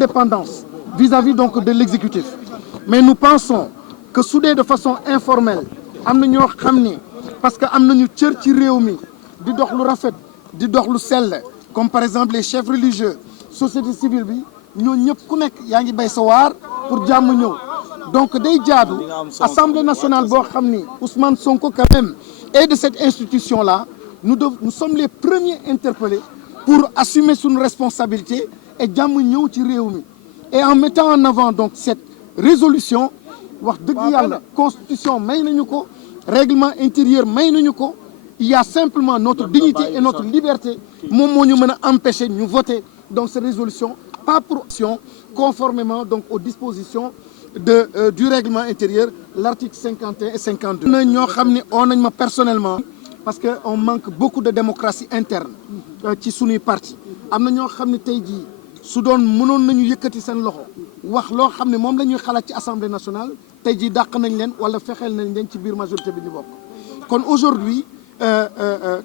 indépendance vis-à-vis donc de l'exécutif. Mais nous pensons que su dee de façon informelle am na ñoo xam ni parce que am nañu cër ci réew mi di dox lu rafet di dox lu sell comme par exemple les chefs religieux société civile bi ñoo ñëpp ku nekk yaa ngi bay sa waar pour jàmm ñëw donc day jaadu Assemblée nationale boo xam ni Ousmane Sonko quand même et de cette institution-là nous sommes les premiers interpellés pour assumer suñu responsabilité et jàmm ñëw ci réew mi et en mettant en avant donc cette résolution wax dëgg yàlla constitution may nañu ko règlement intérieur may nañu ko il y a simplement notre dignité et notre liberté moom moo ñu mën a empêcher ñu voter donc cette résolution pas pour action conformément donc aux dispositions du règlement intérieur l'article 51 et 52 na ñoo xam ne oo nañ ma personnellement parce que on manque beaucoup de démocratie interne ci suñuy parti am na ñoo xam ne tey jii su doon mënoon nañu yëkkati seen loxo wax loo xam ne moom la ñuy xalaat ci assemblée nationale tey jii dàq nañ leen wala fexeel nañ leen ci biir majorité bi ñu bokk kon aujourd'hui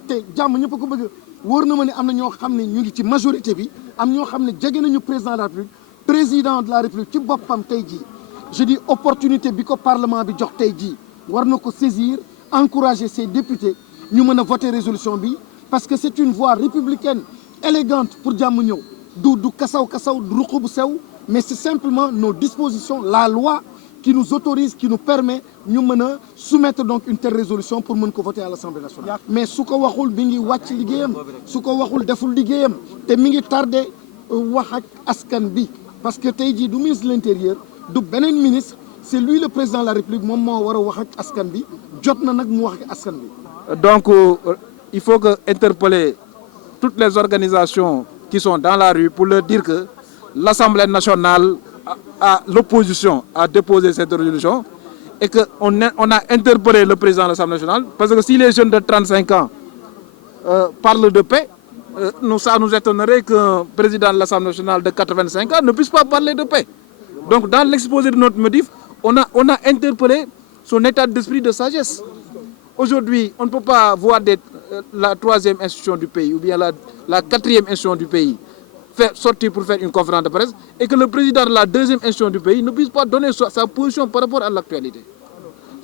te jàmm ñëpp ko bëgg wóor na ma ne am na ñoo xam ne ñu ngi ci majorité bi am ñoo xam ne jege nañu président de la République président de la République ci boppam tey jii je dis opportunité bi ko parlement bi jox tey jii war na ko saisir encourager ses députés ñu mën a voter résolution bi parce que c'est une voie républicaine élégante pour jàmm ñëw du kasaw du ruq bu sew mais c'est simplement nos dispositions la loi qui nous autorise qui nous permet ñu mën a soumettre donc une telle résolution pour mën ko voter à l'Assemblée nationale mais su ko waxul mi ngi wàcc liggéeyam su ko waxul deful liggéeyam te mi ngi tardé wax ak askan bi parce que tey jii du ministre de l'Intérieur du beneen ministre c'est lui le président de la République moom moo war a wax ak askan bi jot na nag mu wax ak askan bi donc il faut que interpeller toutes les organisations qui sont dans la rue pour leur dire que l'Assemblée nationale l'opposition a déposé cette résolution et qu'on a interpellé le président de l'Assemblée nationale parce que si les jeunes de 35 ans parlent de paix, ça nous étonnerait qu'un président de l'Assemblée nationale de 85 ans ne puisse pas parler de paix. Donc dans l'exposé de notre motif, on a interpellé son état d'esprit de sagesse. Aujourd'hui, on ne peut pas voir la troisième institution du pays ou bien la quatrième institution du pays sortir pour faire une conférence de presse et que le président de la deuxième institution du pays ne puisse pas donner sa position par rapport à l'actualité.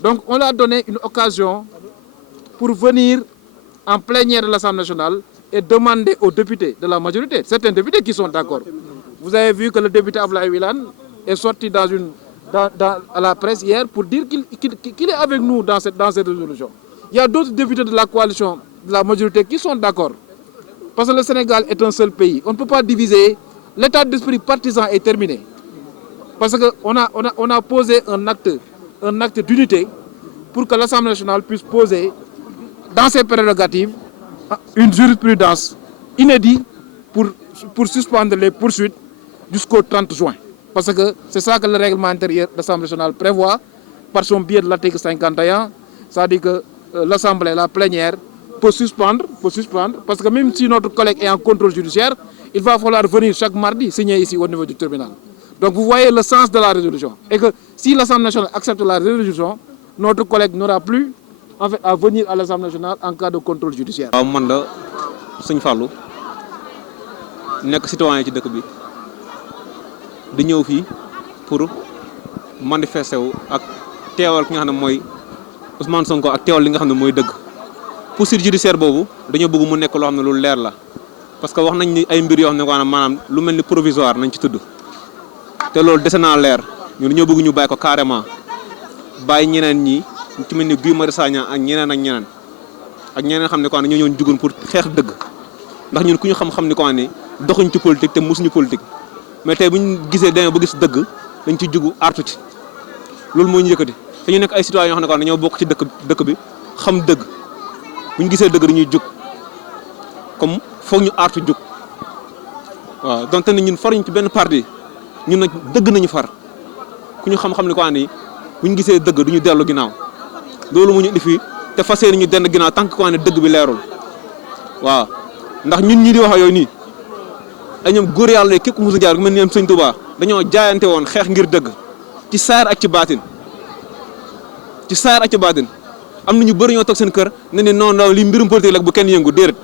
Donc on a donné une occasion pour venir en plénière de l'Assemblée nationale et demander aux députés de la majorité, certains députés qui sont d'accord. Vous avez vu que le député Abdoulaye Wilane est sorti à la presse hier pour dire qu'il est avec nous dans cette résolution. Il y a d'autres députés de la coalition, de la majorité qui sont d'accord. Parce que le Sénégal est un seul pays. On ne peut pas diviser. L'état d'esprit partisan est terminé. Parce qu'on a posé un acte d'unité pour que l'Assemblée nationale puisse poser dans ses prérogatives une jurisprudence inédite pour suspendre les poursuites jusqu'au 30 juin. Parce que c'est ça que le règlement intérieur de l'Assemblée nationale prévoit par son biais de l'article 51. C'est-à-dire que l'Assemblée, la plénière, peut suspendre, parce que même si notre collègue est en contrôle judiciaire, il va falloir venir chaque mardi signer ici au niveau du tribunal. Donc vous voyez le sens de la résolution. Et que si l'Assemblée nationale accepte la résolution, notre collègue n'aura plus en fait, à venir à l'Assemblée nationale en cas de contrôle judiciaire. Man la Sëñ Fallou nekk citoyen ci dëkk bi di ñëw fii pour manifester wu ak teewal ki nga xam ne mooy Ousmane Sonko ak teewal li nga xam ne mooy dëgg. Poursuite judiciaire boobu dañoo bëgg mu nekk loo xam ne lu leer la parce que wax nañ ni ay mbir yoo xam ne maanaam lu mel ni provisoire nañ ci tudd te loolu dese naa leer ñun dañoo bëgg ñu bàyyi ko carrément bàyyi ñeneen ñi ci mel ni Guy Marius Sagna ak ñeneen xam ne ñoo ñëwoon jugoon pour xeex dëgg ndax ñun ku ñu xam ni ne doxuñ ci politique te mosuñu politique mais tey bu ñu gisee demee ba gis dëgg dañ ci jugu artu ci loolu moo ñu yëkkati te ñu nekk ay citoyens yoo xam ne dañoo bokk ci dëkk bi xam dëgg. bu ñu gisee dëgg dañuy jóg comme foog ñu aartu jóg waaw donte ne ñun faruñ ci benn parti ñun nag dëgg nañu far ku ñu xam-xam ne ni bu ñu gisee dëgg duñu dellu ginnaaw loolu mu ñu indi fii te fas yéene ñu dend ginnaaw tant que dëgg bi leerul waaw ndax ñun ñii di wax yooyu nii ay ñoom góor yàlla képp ku mos a jaar ku mel ni Sëñ Tuubaa dañoo jaayante woon xeex ngir dëgg ci saar ak ci baatin am na ñu bëri ñoo toog seen kër ne ni non li mbirum politique la bu kenn yëngu déedéet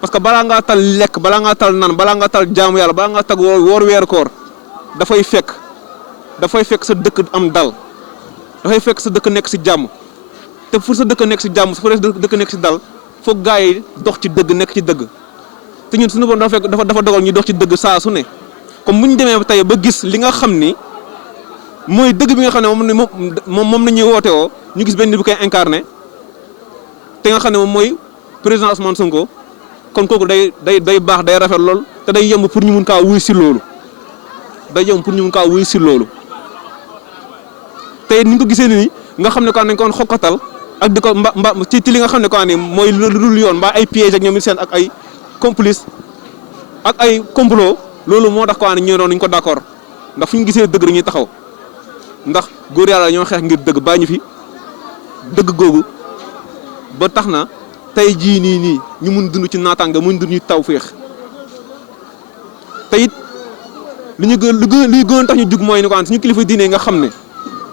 parce que balaa ngaa tal lekk balaa ngaa tal nan balaa ngaa tal jaamu yàlla balaa ngaa tal woor weeru koor dafay fekk sa dëkk am dal dafay fekk sa dëkk nekk si jàmm te fu sa dëkk nekk si jàmm fu sa dëkk nekk si dal foog gaa yi dox ci dëgg nekk ci dëgg te ñun suñu borom dafa dogal ñu dox ci dëgg saa su ne comme bu ñu demee tey ba gis li nga xam ni mooy dëgg bi nga xam ne moom la ñuy woote woo ñu gis benn nit bu koy incarné te nga xam ne moom mooy président Ousmane Sonko kon kooku day baax day rafet lool te day yemb pour ñu mun kaa wuy si loolu te ni nga ko gisee nii nga xam ne ko nañ ko xokkatal ak di ko ci li nga xam ne ko ni mooy lu dul yoon mbaa ay piège ak ñoom seen ak ay complice ak ay complot loolu moo tax ko ne ñëw nañ ko d'accord ndax fu ñu gisee dëgg dañuy taxaw ndax góor yàlla ñoo xeex ngir dëgg bàyyi ñu fi dëgg googu ba tax na tey jii nii ñu mun dund ci naataanga mun dund ñu taw féex te it li gën tax ñu jug mooy ni ko suñu kilifa diine nga xam ne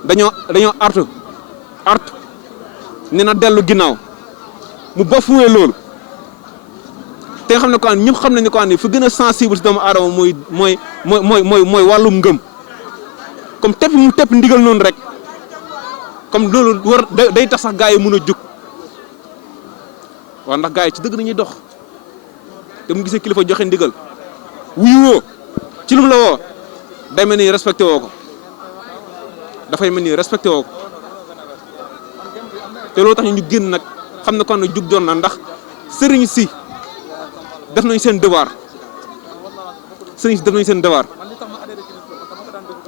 dañoo artu ne na dellu ginnaaw mu bafuwee loolu te nga xam ne ko ñëpp xam nañu ko ni fu gën a sensible si doomu aadama mooy wàllum ngëm comme tepp ndigal noonu rek comme loolu day tax sax gaa yi mën a jug waaw ndax gaa yi ci dëgg nañuy dox te mu gisee kilifa joxe ndigal wuyu woo ci lu mu la woo day mel ni respecté woo ko dafay mel ni respecté woo ko te loolu tax ñu génn nag xam ne kon ne jug doon na ndax sëriñ si def nañ seen devoir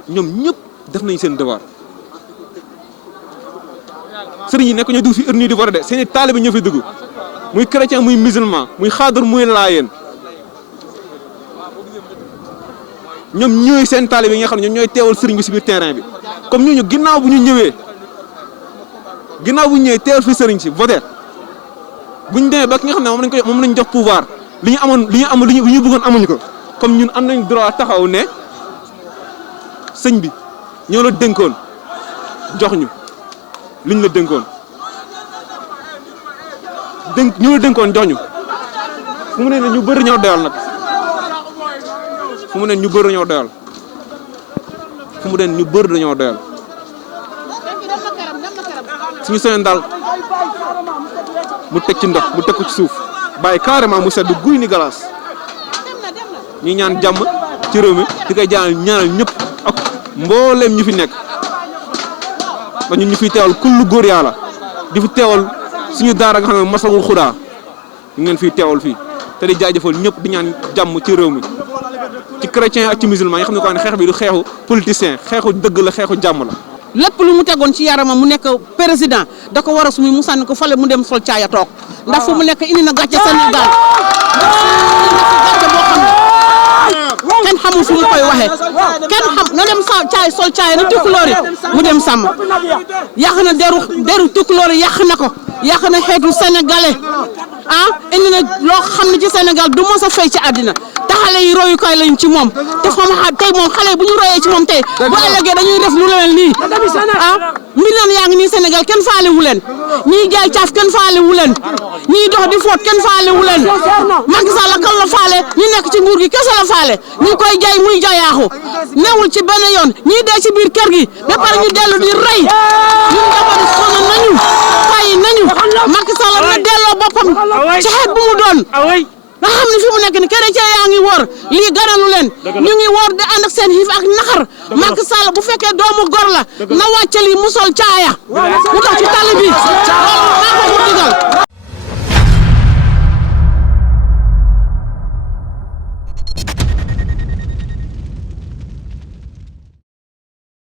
ñoom ñëpp def nañ seen devoir sëriñ yi nekk ñoo dugg fi urne di voter de seeni taalibe ñoo fi dugg muy chrétien muy musulman muy xaadir muy laayeen ñoom ñooy seen taalibe yi nga xam ne ñoom ñooy teewal sëriñ bi si biir terrain bi comme ñooñu ginnaaw bu ñu ñëwee teewal fi sëriñ si voter bu ñu demee ba ki nga xam ne moom lañ jox pouvoir li ñu bëggoon amuñu ko comme ñun am nañ droit taxaw ne sëñ bi ñoo la dénkoon jox ñu liñ la dénkoon jox ñu fu mu ne ñu bëri ñoo doyal nag fu mu ne ñu bëri dañoo doyal suñu seen daal mu teg ci ndox mu teg ko ci suuf bàyyi carrément mu sedd guy ni galaas ñi ñaan jàmm ci réew mi di koy ñaanal ñëpp ak mbooleem ñu fi nekk ba ñun ñu fiy teewal kullu góor yàlla di fi teewal suñu daara nga xam ne masagul xudaa ñu ngeen fiy teewal fii te di jaajëfal ñëpp di ñaan jàmm ci réew mi ci chrétien ak ci musulman yi xam ne ko ne xeex bi du xeexu politicien xeexu dëgg la xeexu jàmm la lépp lu mu tegoon ci yaramam mu nekk président da ko war a sumi mu sànni ko fale mu dem sol caaya toog ndax fu mu nekk indi na gàcce Sénégal kenn xamul fu mu koy waxee kenn xam na dem sol caaya na tukkuloor yi mu dem sàmm yàq na deru tukkuloor yi yàq na ko yàq na xeetu sénégalais indi na loo xam ne ci Sénégal du mos a fay ci àddina te xale yi royukaay lañ ci moom te fa ma tey moom xale bu ñu royee ci moom tey bu ëllëgee dañuy def lu leen nii mbir naan yaa ngi nii Sénégal kenn faale wu leen ñiy jaay caaf kenn faale wu leen ñiy dox di foot kenn faale wu leen Macky Sall kan la faale ñi nekk ci nguur gi kese la faale ñu koy jaay muy jaayaaxu newul ci benn yoon ñii dee ci biir kër gi ba pare ñu dellu di rey ñun njaboot sonn nañu fay nañu Macky Sall na delloo boppam ci xeet bu mu doon nga xam ne fi mu nekk ni chrétien yaa ngi woor lii garalu leen ñu ngi woor di ànd ak seen xiif ak naxar Macky Sall bu fekkee doomu gor la na wàcce lii mu sol caaya mu tax ci tali bi maa ko ko digal